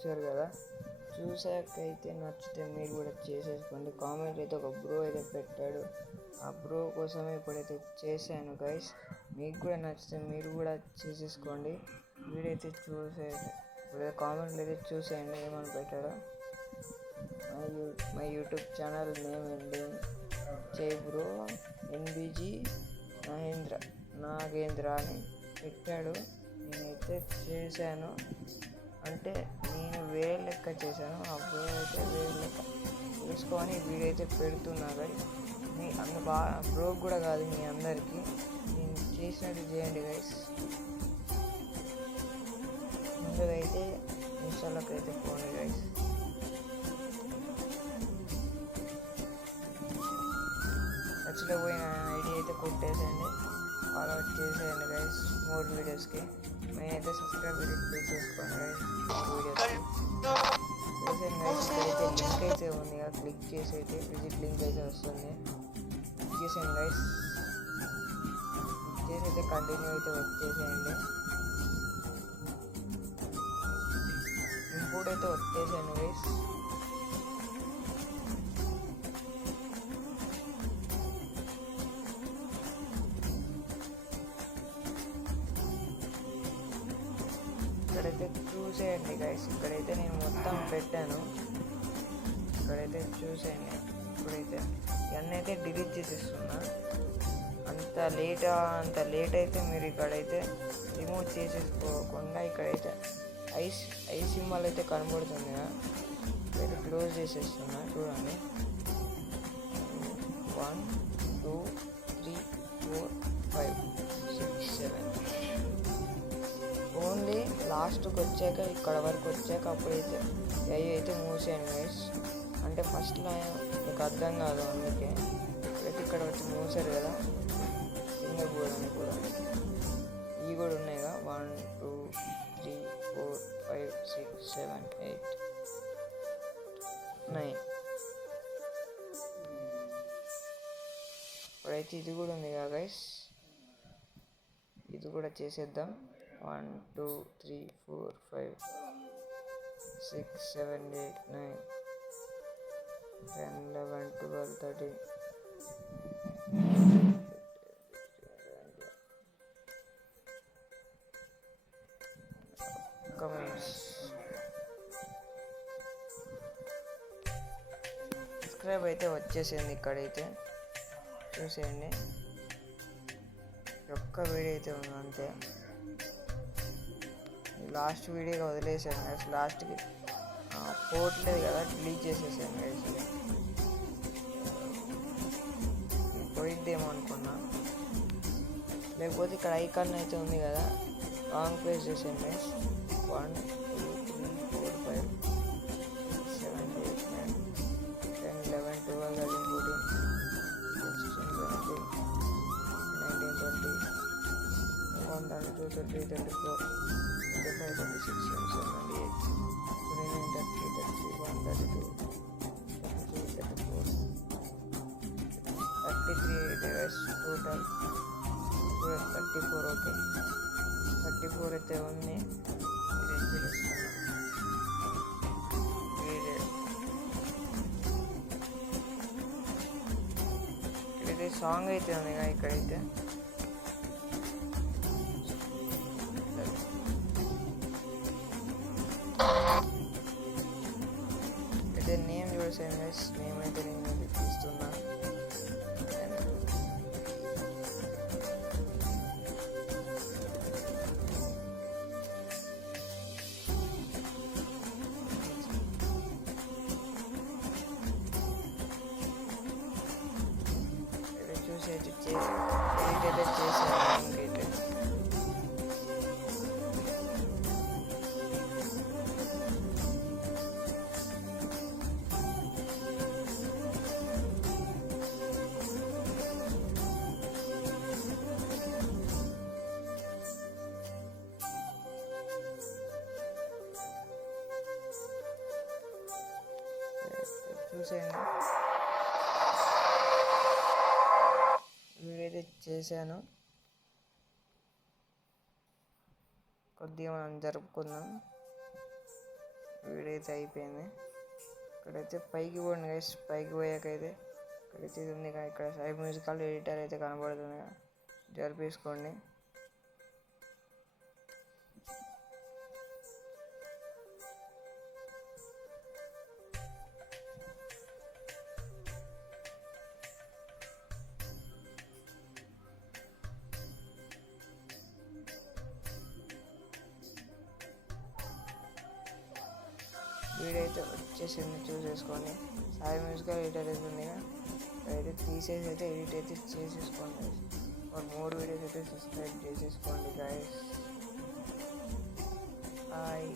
చూశారు కదా. చూసాకైతే నచ్చితే మీరు కూడా చేసేసుకోండి. కామెంట్ అయితే ఒక బ్రో అయితే పెట్టాడు, ఆ బ్రో కోసమే ఇప్పుడైతే చేశాను గైస్. మీకు కూడా నచ్చితే మీరు కూడా చేసేసుకోండి. వీడియో అయితే ఇప్పుడు కామెంట్లు అయితే చూసేయండి ఏమని పెట్టాడో. మై యూట్యూబ్ ఛానల్ నేమ్ అండి జై బ్రో ఎన్బిజీ నాగేంద్ర అని పెట్టాడు. నేనైతే చేశాను, అంటే నేను వేరే లెక్క చేశాను, ఆ బ్రో అయితే వేరే లెక్క చూసుకొని వీడియో అయితే పెడుతున్నా గైస్. మీ బ్రో కూడా కాదు, మీ అందరికీ నేను చేసినట్టు చేయండి గైస్. ముందుగా అయితే ఇన్స్టాలోకి అయితే పోండి గైస్. టచ్లో పోయిన ఐడి అయితే కొట్టేసేయండి, ఫార్వర్డ్ చేసేయండి గైస్ మోర్ వీడియోస్కి. నేనైతే సబ్స్క్రైబ్ చేసుకోండి గైస్ వీడియోస్కి చేసేయండి గైస్. ఇక్కడైతే లింక్ అయితే ఉంది కదా, క్లిక్ చేసి అయితే విజిట్ లింక్ అయితే వస్తుంది, క్లిక్ చేసేయండి గైస్. క్లిక్ చేసి అయితే కంటిన్యూ అయితే వచ్చేసేయండి. ఇంపోర్ట్ అయితే వచ్చేసేయండి గైస్. ఇక్కడైతే చూసేయండి గైస్, ఇక్కడైతే నేను మొత్తం పెట్టాను, ఇక్కడైతే చూసేయండి. ఇప్పుడైతే ఇవన్నీ అయితే డిలీట్ చేసేస్తున్నా. అంత లేట్ అయితే మీరు ఇక్కడైతే రిమూవ్ చేసేసుకోకుండా ఇక్కడైతే ఐ సింబల్ అయితే కనబడుతుంది కదా, ఇక్కడైతే క్లోజ్ చేసేస్తున్నా. చూడండి 1 2 3 4 5 6 7 ఓన్లీ లాస్ట్కి వచ్చాక ఇక్కడ వరకు వచ్చాక అప్పుడైతే అవి అయితే మూసేయండి గైస్. అంటే ఫస్ట్లో మీకు అర్థం కాదు, అందుకే ఇప్పుడైతే ఇక్కడ వచ్చి మూసారు కదా. ఇంకా కూడా ఇవి కూడా ఉన్నాయి కదా, 1 2 3 4 5 6 7 8 9. ఇప్పుడైతే ఇది కూడా ఉంది కదా గైస్, ఇది కూడా చేసేద్దాం. 1 2 3 4 5 6 7 8 9 10 11 12 13 కమెంట్స్. సబ్స్క్రైబ్ అయితే వచ్చేసింది, ఇక్కడైతే చూసేయండి. ఒక్క వీడియో అయితే ఉంది అంతే, లాస్ట్ వీడియోగా వదిలేసాను గైస్. లాస్ట్కి పోవట్లేదు కదా, డిలీట్ చేసేసాను గైస్. పోయిద్దేమో అనుకున్నా, లేకపోతే ఇక్కడ ఐకాన్ అయితే ఉంది కదా, రాంగ్ ప్లేస్ చేసాను గైస్. 1 2 3 4 5 6 7 8 9 10 11 12 13 14 16 17 19 20 21 22 23 24 25 26 27 28 29 30 31 32 33 అయితే టోటల్ 34. ఓకే 34 అయితే ఉంది. ఇక్కడైతే సాంగ్ అయితే ఉంది కదా, ఇక్కడైతే అయితే నేమ్ చూసాను గైస్. నేమ్ అయితే నేను తీస్తున్నా. చూసి అయితే చేసాను ఇంకైతే. చూసేయండి, వీడైతే చేశాను. కొద్దిగా మనం జరుపుకుందాం. వీడియో అయితే అయిపోయింది. ఇక్కడైతే పైకి పోండి గైస్. పైకి పోయాకైతే ఇక్కడైతే ఇది ఉంది కదా, ఇక్కడ సాయి మ్యూజికల్ ఎడిటర్ అయితే కనబడుతుంది కదా, జరిపేసుకోండి. వీడియో అయితే వచ్చేసింది, చూసేసుకోండి. సాయి మ్యూజికల్ ఎడిటర్ అయితే ఉంది కదా, అయితే తీసేసి అయితే ఎడిట్ అయితే చేసేసుకోండి. ఫర్ మోర్ వీడియోస్ అయితే సబ్స్క్రైబ్ చేసేసుకోండి గైస్. బాయ్.